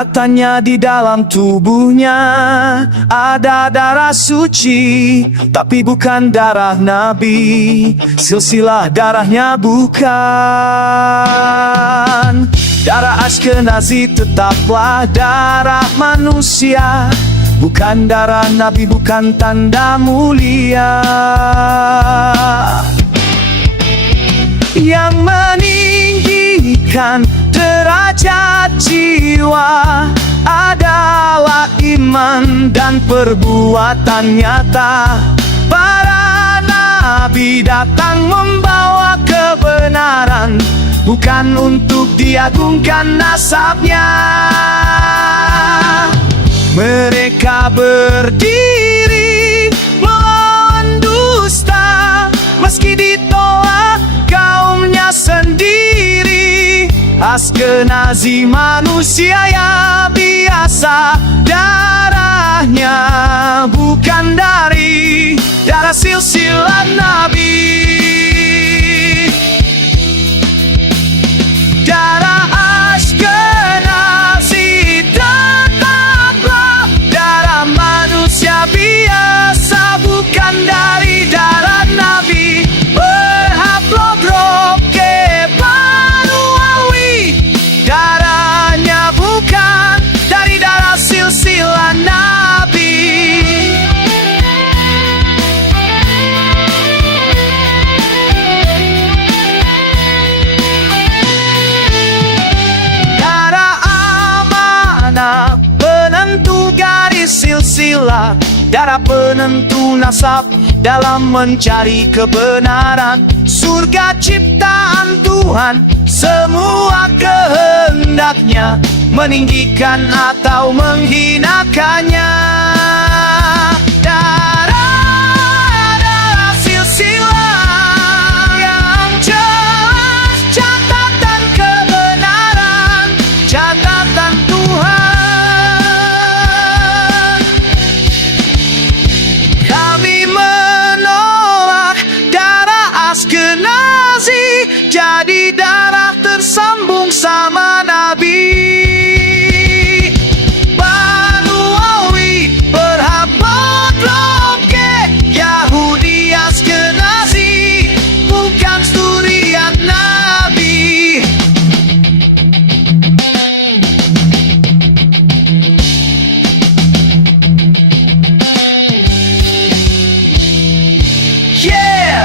Katanya di dalam tubuhnya ada darah suci, tapi bukan darah Nabi. Silsilah darahnya bukan darah Ashkenazi, tetaplah darah manusia. Bukan darah Nabi, bukan tanda mulia. Yang meninggikan derajat jiwa adalah iman dan perbuatan nyata. Para nabi datang membawa kebenaran, bukan untuk diagungkan nasabnya. Mereka berdiri melawan dusta, meski ditolak kaumnya sendiri. Ashkenazi manusia yang biasa, darahnya bukan dari darah silsilah Nabi. Darah Ashkenazi tetaplah darah manusia biasa, bukan dari darah Nabi. Berhaplodrop ke Banuawi, darahnya bukan dari darah silsilah Nabi. Darah amanah penentu garis silsilah, darah penentu nasab dalam mencari kebenaran. Surga ciptaan Tuhan, semua kehendaknya meninggikan atau menghinakannya. Darah silsilah yang jelas, catatan kebenaran, catatan Tuhan. Kami menolak darah Ashkenazi jadi darah tersambung sama Nabi. Banuawi berhaplodrop ke Yahudi Ashkenazi, bukan zuriat Nabi.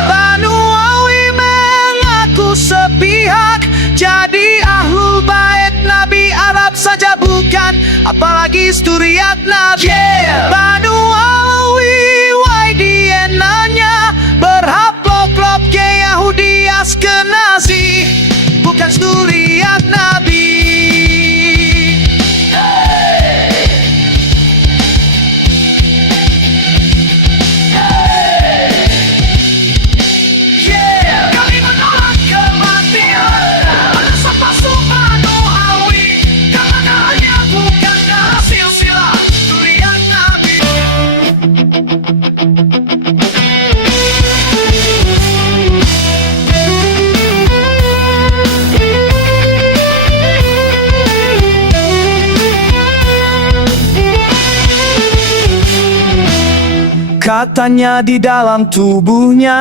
Banuawi mengaku sepihak, jadi ahlul bait Nabi Arab saja bukan, apalagi zuriat Nabi. Banuawi Waidienanya berhaplodrop ke Yahudi Ashkenazi, bukan zuriat Nabi. Katanya di dalam tubuhnya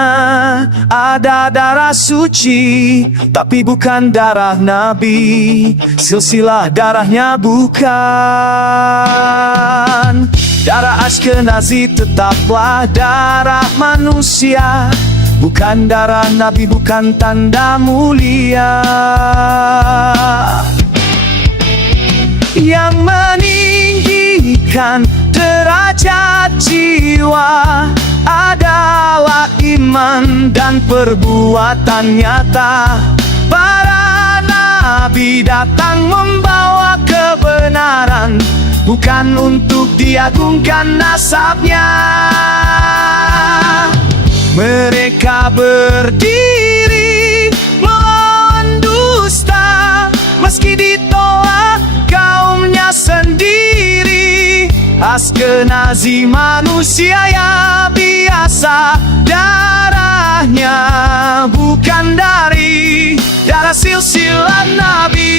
ada darah suci, tapi bukan darah Nabi. Silsilah darahnya bukan darah Ashkenazi, tetaplah darah manusia. Bukan darah Nabi, bukan tanda mulia. Yang meninggikan derajat jiwa adalah iman dan perbuatan nyata. Para nabi datang membawa kebenaran, bukan untuk diagungkan nasabnya. Mereka berdiri melawan dusta, meski ditolak kaumnya sendiri. Ashkenazi manusia yang biasa, darahnya bukan dari darah silsilah Nabi.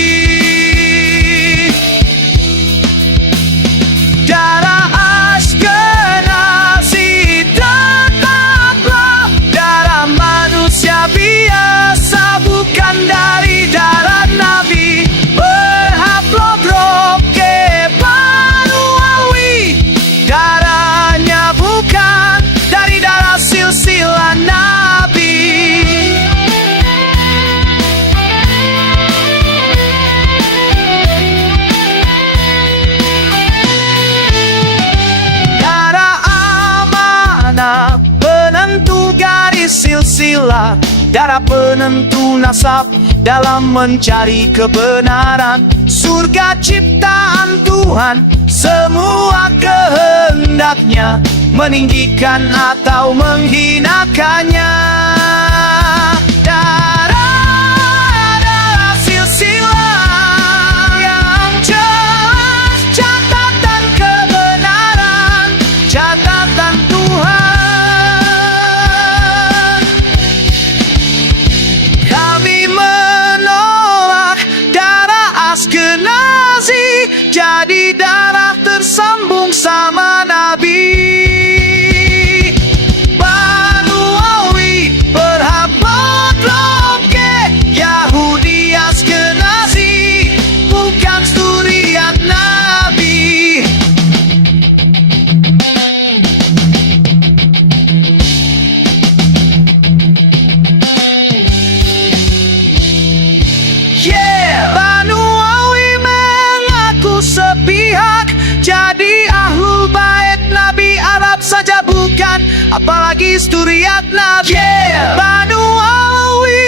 darah penentu nasab dalam mencari kebenaran. Surga ciptaan Tuhan, semua kehendaknya, meninggikan atau menghinakannya. Darah silsilah yang jelas, catatan kebenaran, catatan Tuhan. Kami menolak darah Askenazi, jadi darah tersambung sama Nabi. Sepihak jadi ahlul bait Nabi Arab saja bukan, apalagi suriat Nabi. Banu Alawi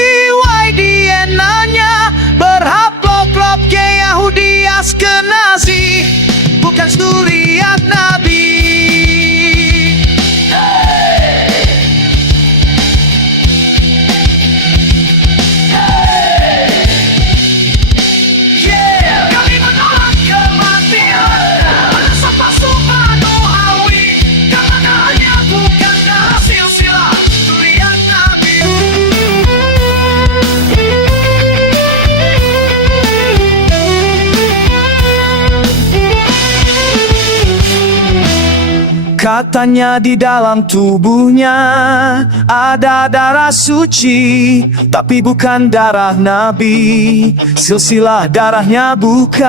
YDN-nya berhaplok-lop ke Yahudi Askenazi, bukan suriat Nabi. Katanya di dalam tubuhnya ada darah suci, tapi bukan darah Nabi. Silsilah darahnya bukan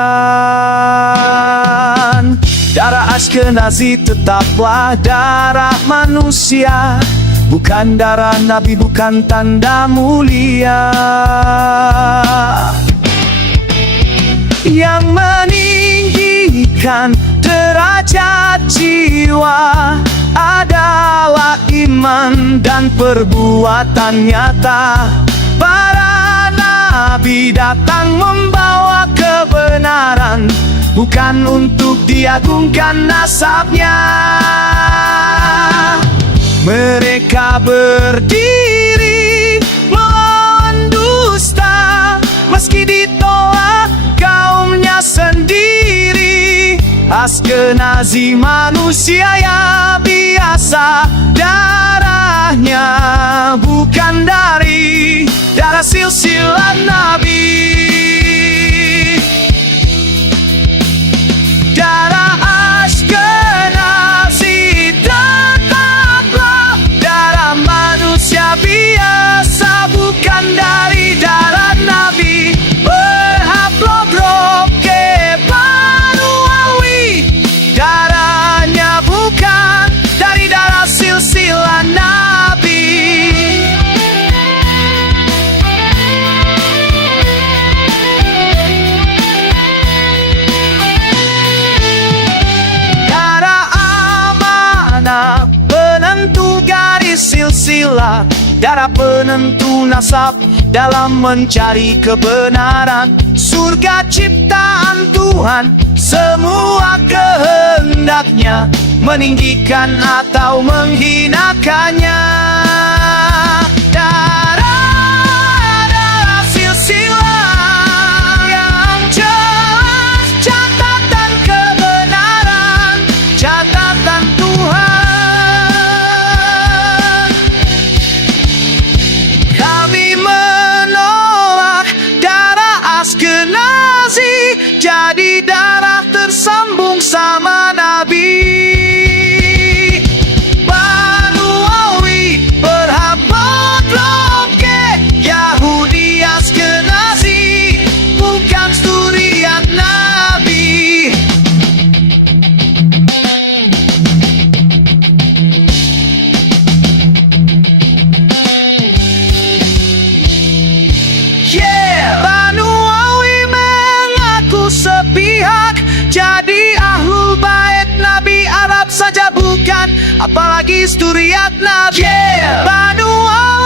darah Askenazi, tetaplah darah manusia, bukan darah Nabi, bukan tanda mulia. Yang meninggikan derajat jiwa adalah iman dan perbuatan nyata. Para nabi datang membawa kebenaran, bukan untuk diagungkan nasabnya. Mereka berdiri melawan dusta, meski ditolak kaumnya sendiri. Askenazi manusia yang biasa, darahnya bukan dari darah silsilah Nabi. Darah Askenazi tetaplah darah manusia biasa, bukan dari darah Nabi. Berhaplok-lop ke Banu Alawi, darahnya bukan dari darah silsilah Nabi. Darah amanah penentu garis silsilah, darah penentu nasab dalam mencari kebenaran. Surga ciptaan Tuhan, semua kehendaknya, meninggikan atau menghinakannya. Darah silsilah yang jelas, catatan kebenaran, catatan Tuhan. Kami menolak darah Askenazi, jadi darah tersambung sama Nabi. Banu Alawi berhaplok ke Yahudi Askenazi, bukan suriat Nabi. Banu Alawi mengaku sepihak, jadi ahlul bait Nabi Arab saja bukan, apalagi suriat Nabi. Banu Alawi